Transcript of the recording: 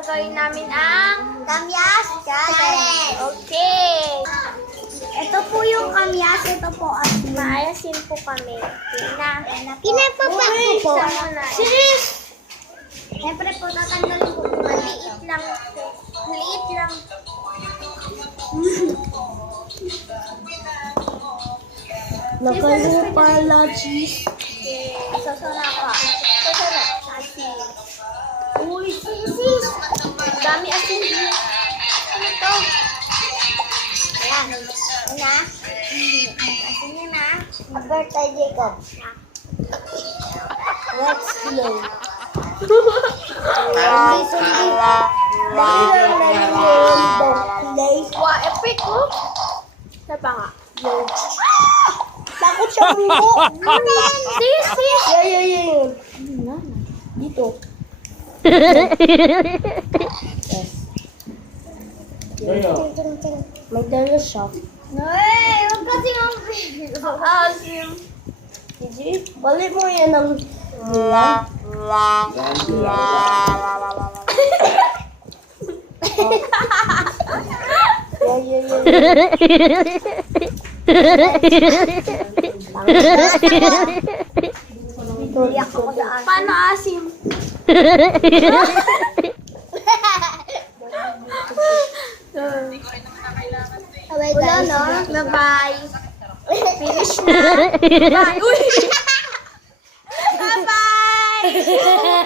gagawin namin ang Kamyas challenge. okay. Ito po yung kamyas, ito po asin. Maayasin po kami. Pinapapak ko po. Isa muna. Sis! Siyempre po, tatanggalin ko po. Maliit lang. Maliit lang. Nakalupa na cheese. Okay. Sasara ka. Sasara. Asin. Uy, sis! Dami asin. Ano to? Ayan. Una. Asin niya na. Alberta Jacob. Let's play. Wow, epic oh. Isa pa nga. Takot siya mo. Sis, sis. Yeah. Dito. May dala siya. Ay, huwag kasi ang asim. Sige, balik mo yan ang Iyak ako sa asin. Paano asim? Wala na. Bye-bye. Finish na. Bye. Uy!